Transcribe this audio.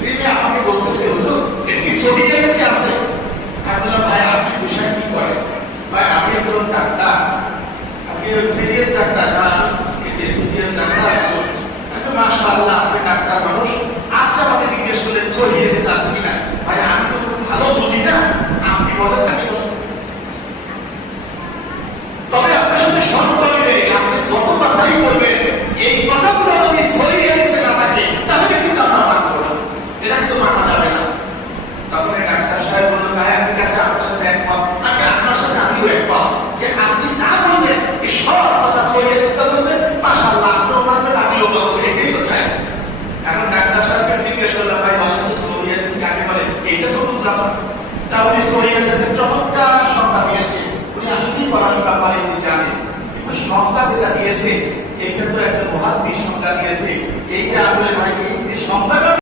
তিনি আমাকে বলতেছে হুজুর এটা কি সৌদি এজেন্সি আছে? আমি বললাম ভাই আপনি বিষয় কি করেন? ভাই আপনি একজন ডাক্তার, আপনি সিরিয়াস ডাক্তার, সিরিয়াস ডাক্তার। মাশাআল্লাহ